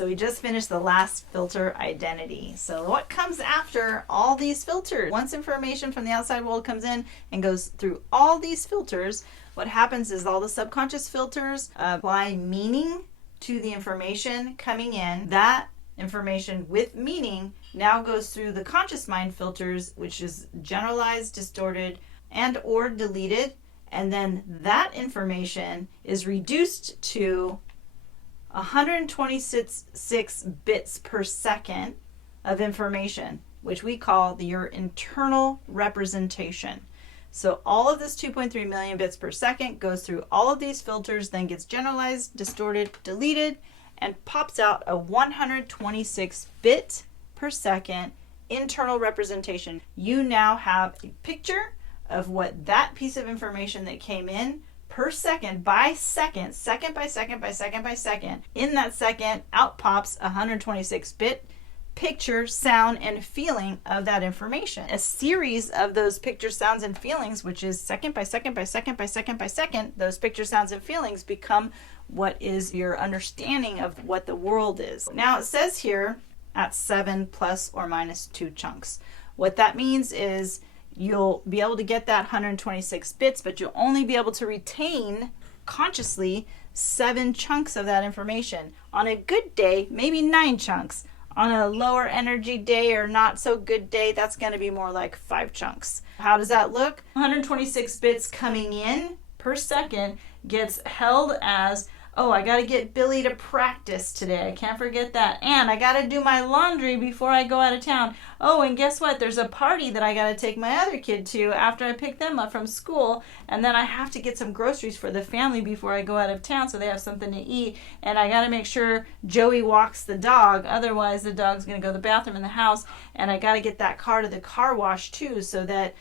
so we just finished the last filter, identity. So what comes after all these filters? Once information from the outside world comes in and goes through all these filters, what happens is all the subconscious filters apply meaning to the information coming in. That information with meaning now goes through the conscious mind filters, which is generalized, distorted, and or deleted. And then that information is reduced to 126 bits per second of information, which we call your internal representation. So all of this 2.3 million bits per second goes through all of these filters, then gets generalized, distorted, deleted, and pops out a 126 bit per second internal representation. You now have a picture of what that piece of information that came in per second by second, second by second by second by second. In that second, out pops a 126 bit picture, sound, and feeling of that information. A series of those pictures, sounds, and feelings, which is second by second by second by second by second, those pictures, sounds, and feelings become what is your understanding of what the world is. Now it says here at 7 plus or minus 2 chunks. What that means is you'll be able to get that 126 bits, but you'll only be able to retain consciously 7 chunks of that information. On a good day, maybe 9 chunks. On a lower energy day or not so good day, that's going to be more like 5 chunks. How does that look? 126 bits coming in per second gets held as, oh, I got to get Billy to practice today. I can't forget that. And I got to do my laundry before I go out of town. Oh, and guess what? There's a party that I got to take my other kid to after I pick them up from school. And then I have to get some groceries for the family before I go out of town so they have something to eat. And I got to make sure Joey walks the dog. Otherwise, the dog's going to go to the bathroom in the house. And I got to get that car to the car wash too, so that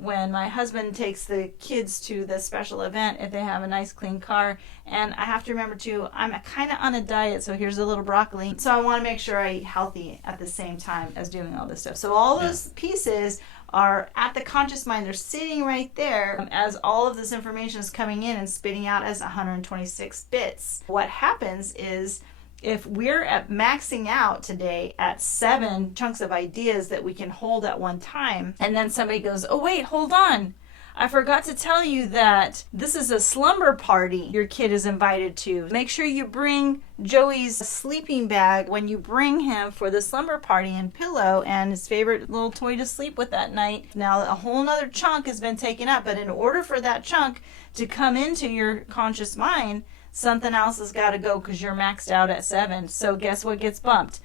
when my husband takes the kids to the special event, if they have a nice clean car. And I have to remember too, I'm kind of on a diet, so here's a little broccoli. So I want to make sure I eat healthy at the same time as doing all this stuff. So all those pieces are at the conscious mind. They're sitting right there as all of this information is coming in and spitting out as 126 bits. What happens is, if we're at maxing out today at 7 chunks of ideas that we can hold at one time, and then somebody goes, oh wait, hold on, I forgot to tell you that this is a slumber party your kid is invited to. Make sure you bring Joey's sleeping bag when you bring him for the slumber party, and pillow and his favorite little toy to sleep with that night. Now a whole nother chunk has been taken up, but in order for that chunk to come into your conscious mind, something else has got to go because you're maxed out at 7. So guess what gets bumped?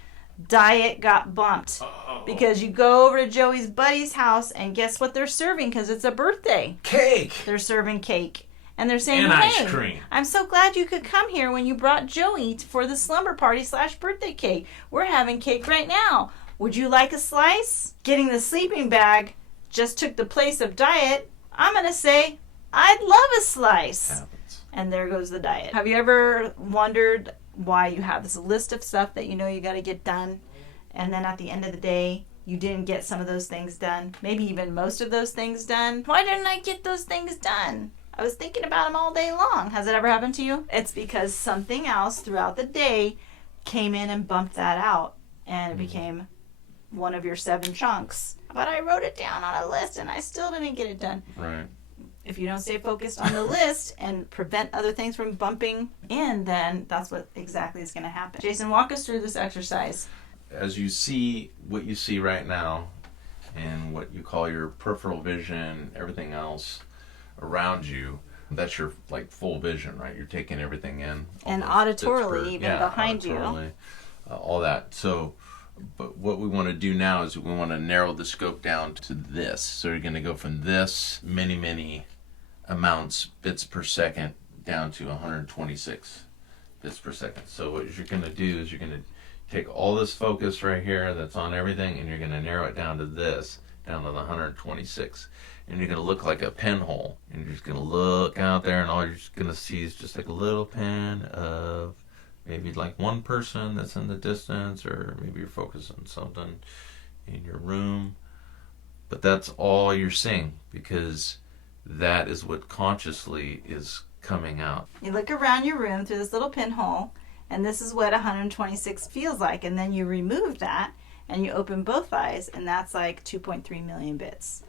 Diet got bumped. Because you go over to Joey's buddy's house, and guess what they're serving because it's a birthday? Cake. They're serving cake. And they're saying, and hey, ice cream. I'm so glad you could come here when you brought Joey for the slumber party / birthday cake. We're having cake right now. Would you like a slice? Getting the sleeping bag just took the place of diet. I'm going to say, I'd love a slice. Happens. And there goes the diet. Have you ever wondered why you have this list of stuff that you know you got to get done, and then at the end of the day, you didn't get some of those things done? Maybe even most of those things done. Why didn't I get those things done? I was thinking about them all day long. Has it ever happened to you? It's because something else throughout the day came in and bumped that out, and it became one of your 7 chunks. But I wrote it down on a list, and I still didn't get it done. Right. If you don't stay focused on the list and prevent other things from bumping in, then that's what exactly is going to happen. Jason, walk us through this exercise. As you see what you see right now, and what you call your peripheral vision, everything else around you, that's your like full vision, right? You're taking everything in. And auditorily, even behind you. All that. So, but what we want to do now is we want to narrow the scope down to this. So you're going to go from this many amounts, bits per second, down to 126 bits per second. So what you're going to do is you're going to take all this focus right here that's on everything, and you're going to narrow it down to this, down to the 126. And you're going to look like a pinhole. And you're just going to look out there, and all you're just going to see is just like a little pin of maybe like one person that's in the distance, or maybe you're focused on something in your room. But that's all you're seeing, because that is what consciously is coming out. You look around your room through this little pinhole, And this is what 126 feels like. And then you remove that and you open both eyes, and that's like 2.3 million bits.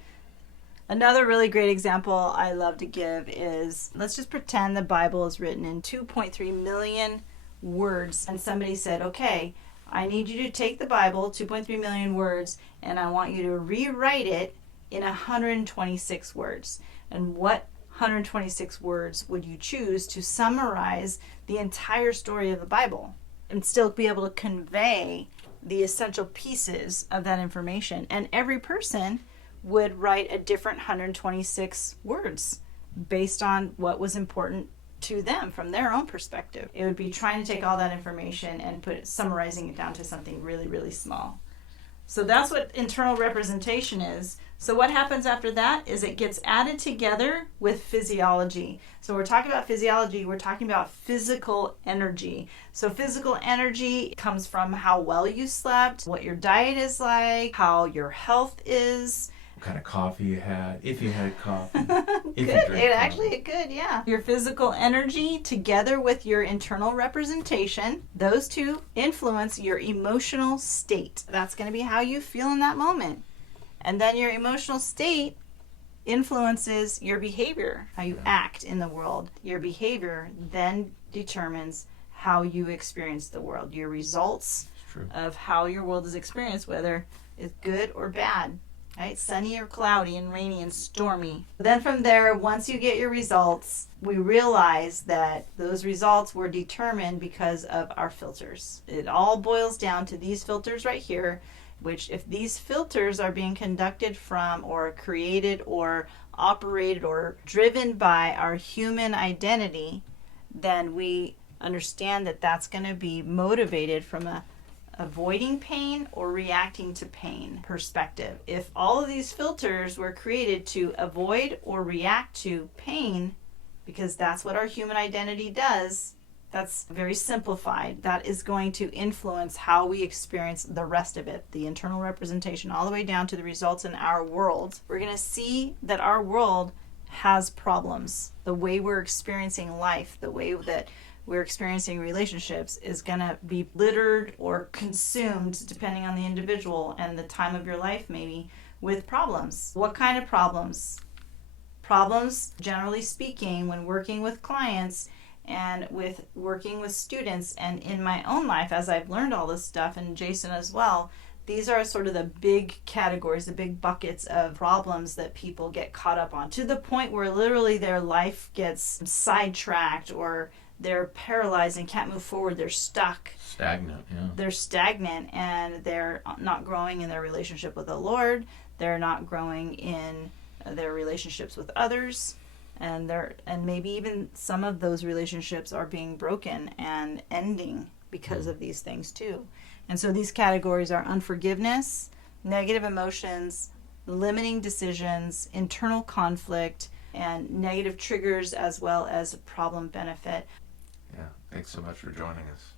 Another really great example I love to give is, let's just pretend the Bible is written in 2.3 million words. And somebody said, okay, I need you to take the Bible, 2.3 million words, and I want you to rewrite it in 126 words. And what 126 words would you choose to summarize the entire story of the Bible and still be able to convey the essential pieces of that information? And every person would write a different 126 words based on what was important to them from their own perspective. It would be trying to take all that information and summarizing it down to something really, really small. So that's what internal representation is. So what happens after that is it gets added together with physiology. So we're talking about physiology, we're talking about physical energy. So physical energy comes from how well you slept, what your diet is like, how your health is, what kind of coffee you had, if you had coffee. If Good. you drank coffee. It could, yeah. Your physical energy together with your internal representation, those two influence your emotional state. That's going to be how you feel in that moment. And then your emotional state influences your behavior, how you act in the world. Your behavior then determines how you experience the world. Your results of how your world is experienced, whether it's good or bad. Right? Sunny or cloudy and rainy and stormy. Then from there, once you get your results, we realize that those results were determined because of our filters. It all boils down to these filters right here, which if these filters are being conducted from or created or operated or driven by our human identity, then we understand that that's going to be motivated from a avoiding pain or reacting to pain perspective. If all of these filters were created to avoid or react to pain, because that's what our human identity does, that's very simplified. That is going to influence how we experience the rest of it, the internal representation, all the way down to the results in our world. We're going to see that our world has problems. The way we're experiencing life, the way that we're experiencing relationships is going to be littered or consumed, depending on the individual and the time of your life maybe, with problems. What kind of problems? Problems, generally speaking, when working with clients and with working with students and in my own life as I've learned all this stuff, and Jason as well, these are sort of the big categories, the big buckets of problems that people get caught up on, to the point where literally their life gets sidetracked or they're paralyzed and can't move forward. They're stuck. Stagnant, yeah. They're stagnant and they're not growing in their relationship with the Lord. They're not growing in their relationships with others. And maybe even some of those relationships are being broken and ending because of these things too. And so these categories are unforgiveness, negative emotions, limiting decisions, internal conflict, and negative triggers, as well as problem benefit. Yeah, thanks so much for joining us.